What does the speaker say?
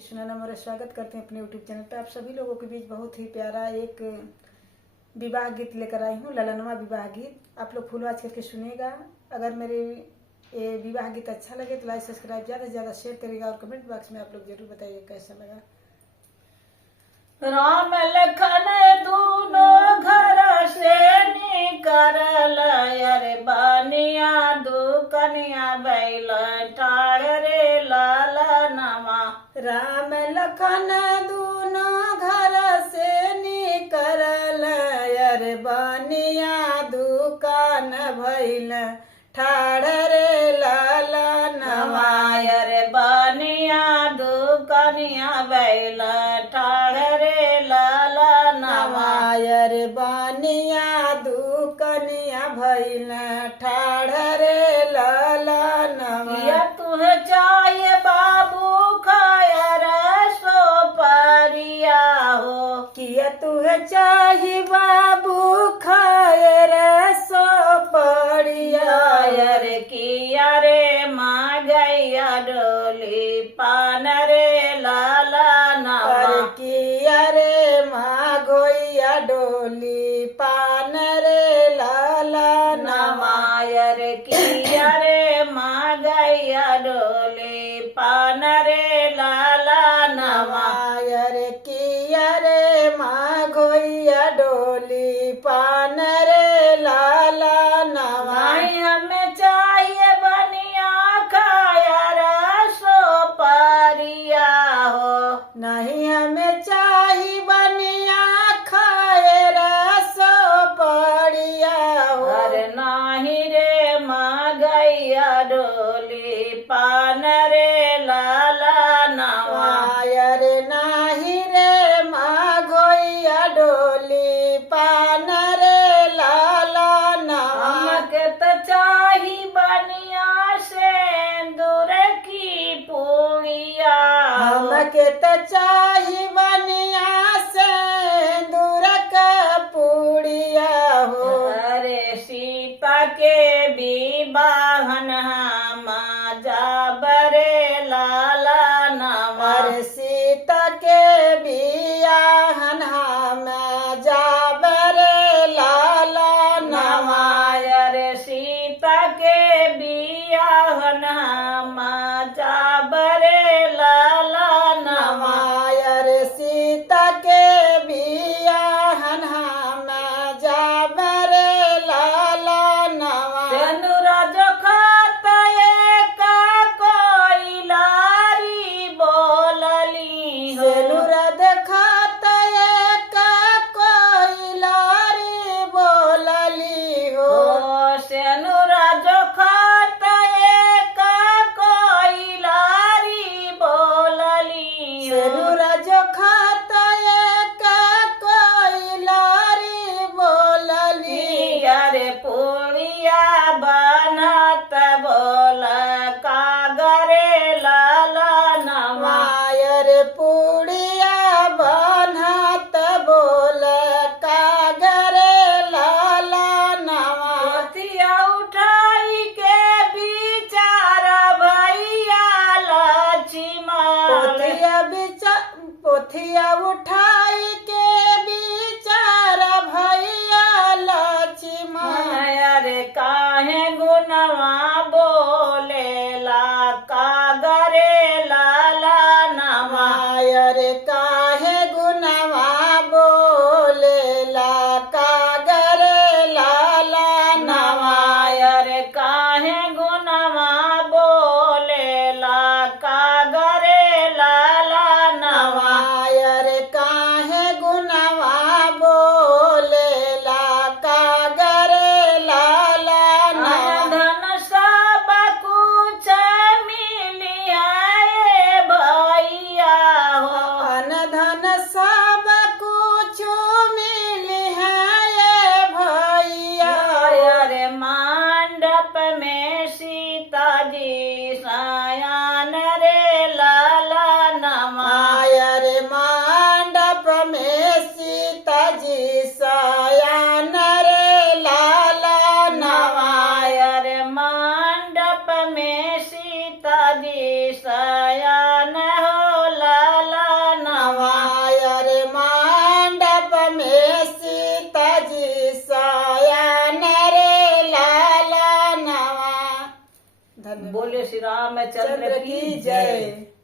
कृष्णा नमोरे स्वागत करते हैं अपने यूट्यूब चैनल पे। आप सभी लोगों के बीच बहुत ही प्यारा एक विवाह गीत लेकर आई हूँ, ललनवा विवाह गीत। आप लोग फुल वॉच करके सुनेगा। अगर मेरे ये विवाह गीत अच्छा लगे तो लाइक सब्सक्राइब ज़्यादा से ज़्यादा शेयर करेगा और कमेंट बॉक्स में आप लोग जरूर बताइए कैसा लगा। राम लखन दूनो घर से निकरल, अरे बनिया दू कनिया बैल ठाड़ रे ललनवा। राम लखन दूनो घर से निकरल, अरे बनिया दुकान भैल ठाड़ रे ललनवा। अरे बनिया दू कनिया बैल ठाड़ रे ललनवा। अरे बनिया दुकनिया भैल ठाड़ रे ललनवा। या तुहे चाहिए बाबू खायर सो परिया हो, किया तुहे चाही बाबू खाए रे सो पड़िया। अरे किया रे माँ गैया डोली पान रे ललनवा। अरे किया रे माँ गोइया डोली पान रे ललनवा। अरे किया रे माँ गैया डोली पान रे ललनवा। अरे किया रे माँ गोइया डोली पान रे ललनवा। भाई हमें चाहिए बनिया खायर सो परिया हो, नहीं हमें चाही बनिया खाए रसो पड़िया हो। अरे नाही रे माँ गैया डोली पान रे ललनवा। अरे नाही रे माँ गोइया डोली पान रे ललनवा। हमके तो चाही बनिया सेंदूर की पूड़िया हो। हमके तो चाही बनिया से दूर का पूड़िया हो। अरे सीता के विवाहन हम जाबरे ललनवा। अरे सीता के बियाहन हम जाबरे ललनवा। अरे सीता के बियाहन हम जाबरे ललनवा। अरे सीता के बियाहन हम जाबरे ललनवा। सेनुरा जो खाता एक कोई लारी बोलली हो। सेनुरा देखत एक कोई लारी बोलली हो। सेनुरा जो खाता एक कोई लारी बोलली हो। सेनुरा जो खात एक कोई लारी बोलली। अरे पूड़िया बनत बोल कागरे ललनवा। अरे पुड़िया बनत बोल कागरे ललनवा। पोथिया उठाई के बिचार भैया लक्ष्मण। पोथिया उठाई के बिचार भैया लक्ष्मण। अरे काहे गुनवा बोलेला कागरे ललनवा। अरे काहे गुनवा बोलेला कागरे ललनवा। अरे काहे गुनवा बोलेला कागरे ललनवा। अरे काहे बोले श्री रामचंद्र चंद्र की की जय। जय।